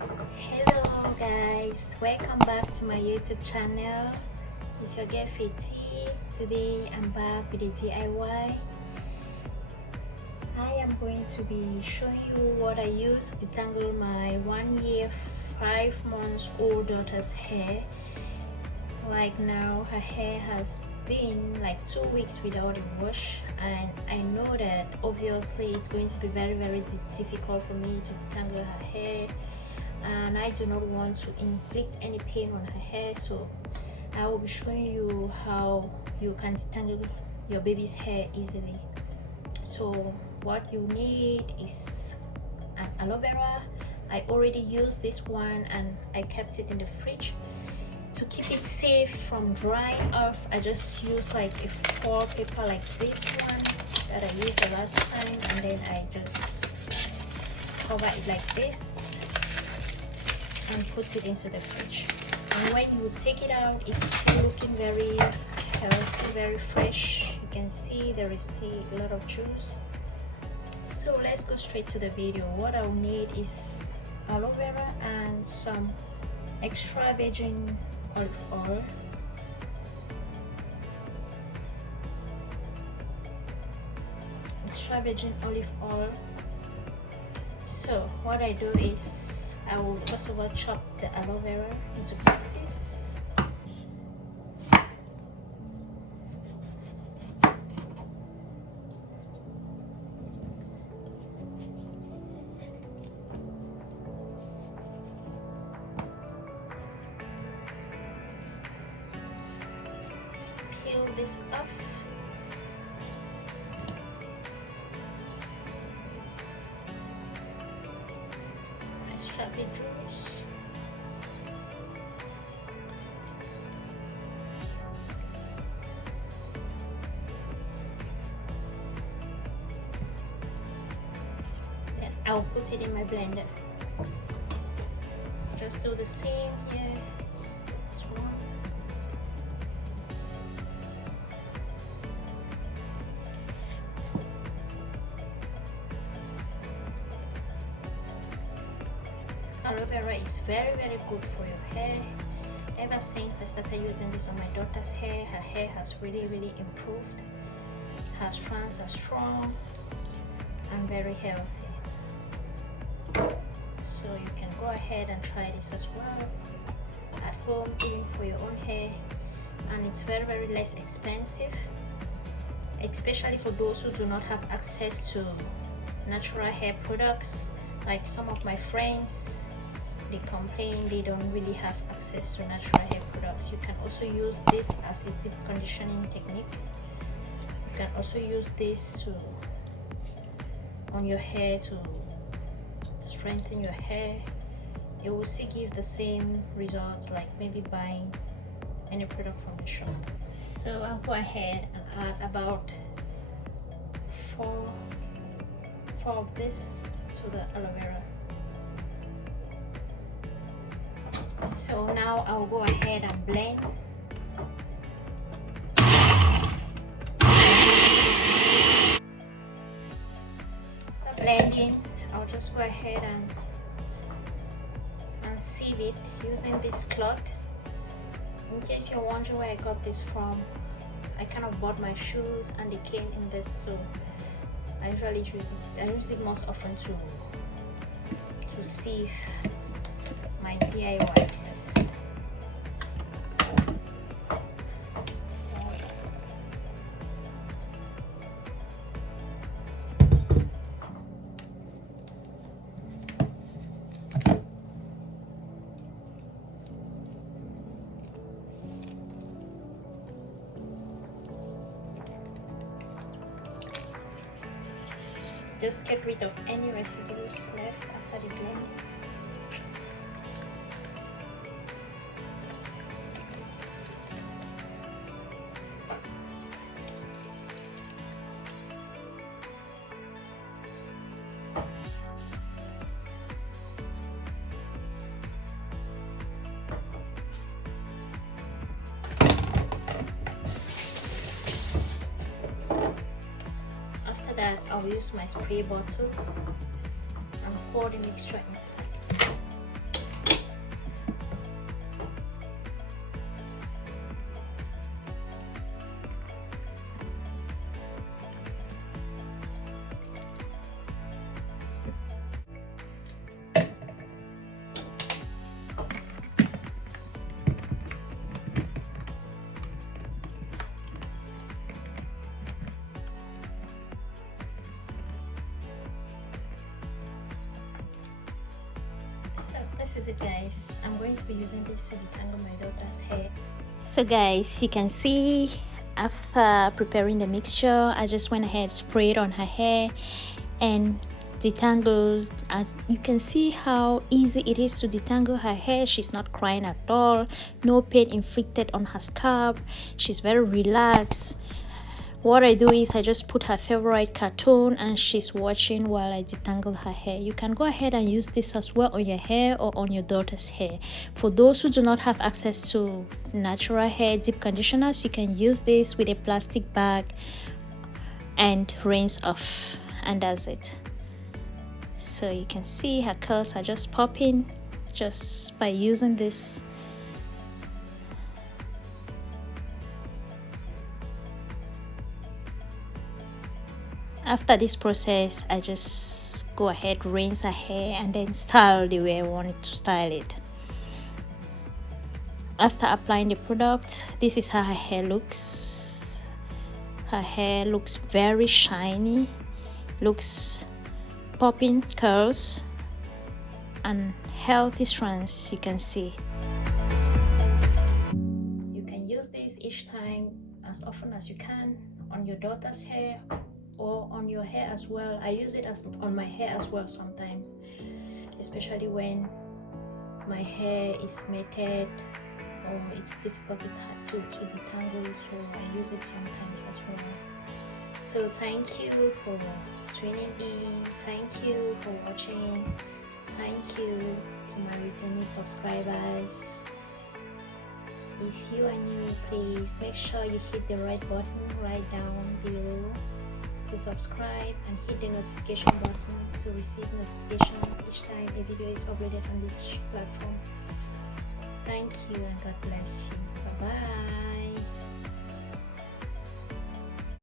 Hello guys, welcome back to my YouTube channel. It's your girl Fiti. Today I'm back with a DIY. I am going to be showing you what I use to detangle my 1 year 5 months old daughter's hair. Like now her hair has been like 2 weeks without a wash, and I know that obviously it's going to be very difficult for me to detangle her hair, and I do not want to inflict any pain on her hair, so I will be showing you how you can detangle your baby's hair easily. So what you need is an aloe vera. I already used this one and I kept it in the fridge. To keep it safe from drying off, I just used like a foil paper like this one that I used the last time, and then I just cover it like this and put it into the fridge. And when you take it out, it's still looking very healthy, very fresh. You can see there is still a lot of juice. So let's go straight to the video. What I'll need is aloe vera and some extra virgin olive oil. Extra virgin olive oil. So what I do is I will first of all chop the aloe vera into pieces. Peel this off. Extract the juice. Then I'll put it in my blender. Just do the same here. This one. Aloe vera is very good for your hair. Ever since I started using this on my daughter's hair, her hair has really improved. Her strands are strong and very healthy. So you can go ahead and try this as well at home, even for your own hair, and it's very less expensive, especially for those who do not have access to natural hair products. Like some of my friends, they complain they don't really have access to natural hair products. You can also use this as a deep conditioning technique. You can also use this on your hair to strengthen your hair. It will still give the same results like maybe buying any product from the shop. So I'll go ahead and add about four of this to the aloe vera. So now I'll go ahead and blend. After blending, I'll just go ahead and sieve it using this cloth. In case you're wondering where I got this from, I kind of bought my shoes and they came in this, so I usually use it most often to sieve my DIYs. Just get rid of any residues left after the blend. That I'll use my spray bottle and pour the mixture inside. This is it, guys. I'm going to be using this to detangle my daughter's hair. So guys, you can see after preparing the mixture, I just went ahead, sprayed on her hair and detangled. And you can see how easy it is to detangle her hair. She's not crying at all, no pain inflicted on her scalp. She's very relaxed. What I do is I just put her favorite cartoon and she's watching while I detangle her hair. You can go ahead and use this as well on your hair or on your daughter's hair. For those who do not have access to natural hair deep conditioners, you can use this with a plastic bag and rinse off, and that's it. So you can see her curls are just popping just by using this. After this process, I just go ahead, rinse her hair and then style the way I want to style it. After applying the product, this is how her hair looks. Her hair looks very shiny, looks popping curls and healthy strands. You can see. You can use this each time, as often as you can, on your daughter's hair or on your hair as well. I use it on my hair as well sometimes, especially when my hair is matted or it's difficult to detangle, so I use it sometimes as well. So thank you for tuning in, thank you for watching, thank you to my returning subscribers. If you are new, please make sure you hit the red button right down below to subscribe and hit the notification button to receive notifications each time a video is uploaded on this platform. Thank you and God bless you. Bye bye.